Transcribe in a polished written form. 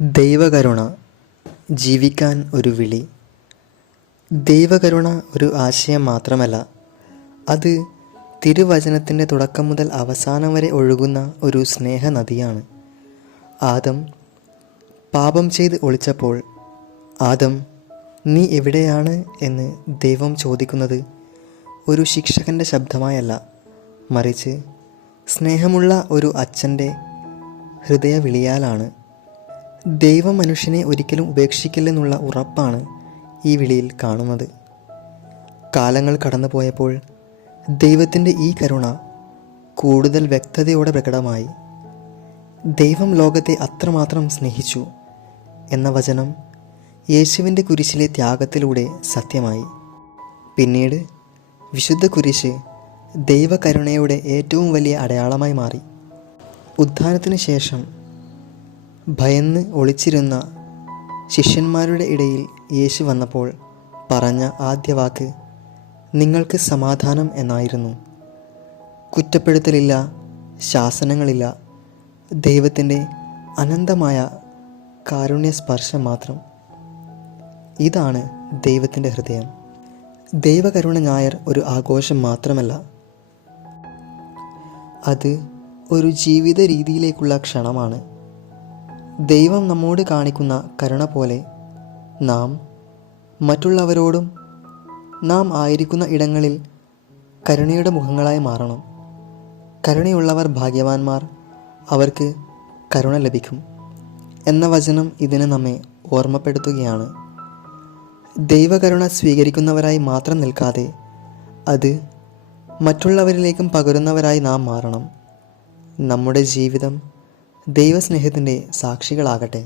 ദൈവകരുണ ജീവിക്കാൻ ഒരു വിളി. ദൈവകരുണ ഒരു ആശയം മാത്രമല്ല, അത് തിരുവചനത്തിൻ്റെ തുടക്കം മുതൽ അവസാനം വരെ ഒഴുകുന്ന ഒരു സ്നേഹനദിയാണ്. ആദം പാപം ചെയ്ത് ഒളിച്ചപ്പോൾ, ആദം നീ എവിടെയാണ് എന്ന് ദൈവം ചോദിക്കുന്നത് ഒരു ശിക്ഷകൻ്റെ ശബ്ദമായല്ല, മറിച്ച് സ്നേഹമുള്ള ഒരു അച്ഛൻ്റെ ഹൃദയവിളിയാലാണ്. ദൈവം മനുഷ്യനെ ഒരിക്കലും ഉപേക്ഷിക്കില്ലെന്നുള്ള ഉറപ്പാണ് ഈ വിളിയിൽ കാണുന്നത്. കാലങ്ങൾ കടന്നുപോയപ്പോൾ ദൈവത്തിൻ്റെ ഈ കരുണ കൂടുതൽ വ്യക്തതയോടെ പ്രകടമായി. ദൈവം ലോകത്തെ അത്രമാത്രം സ്നേഹിച്ചു എന്ന വചനം യേശുവിൻ്റെ കുരിശിലെ ത്യാഗത്തിലൂടെ സത്യമായി. പിന്നീട് വിശുദ്ധ കുരിശ് ദൈവകരുണയുടെ ഏറ്റവും വലിയ അടയാളമായി മാറി. ഉത്ഥാനത്തിനു ശേഷം ഭയന്ന് ഒളിച്ചിരുന്ന ശിഷ്യന്മാരുടെ ഇടയിൽ യേശു വന്നപ്പോൾ പറഞ്ഞ ആദ്യ വാക്ക് നിങ്ങൾക്ക് സമാധാനം എന്നായിരുന്നു. കുറ്റപ്പെടുത്തലില്ല, ശാസനങ്ങളില്ല, ദൈവത്തിൻ്റെ അനന്തമായ കാരുണ്യസ്പർശം മാത്രം. ഇതാണ് ദൈവത്തിൻ്റെ ഹൃദയം. ദൈവകരുണ ഞായർ ഒരു ആഘോഷം മാത്രമല്ല, അത് ഒരു ജീവിത രീതിയിലേക്കുള്ള ക്ഷണമാണ്. ദൈവം നമ്മോട് കാണിക്കുന്ന കരുണ പോലെ നാം മറ്റുള്ളവരോടും നാം ആയിരിക്കുന്ന ഇടങ്ങളിൽ കരുണയുടെ മുഖങ്ങളായി മാറണം. കരുണയുള്ളവർ ഭാഗ്യവാന്മാർ, അവർക്ക് കരുണ ലഭിക്കും എന്ന വചനം ഇതിനെ നമ്മെ ഓർമ്മപ്പെടുത്തുകയാണ്. ദൈവകരുണ സ്വീകരിക്കുന്നവരായി മാത്രം നിൽക്കാതെ അത് മറ്റുള്ളവരിലേക്കും പകരുന്നവരായി നാം മാറണം. നമ്മുടെ ജീവിതം ദൈവസ്നേഹത്തിൻ്റെ സാക്ഷികളാകട്ടെ.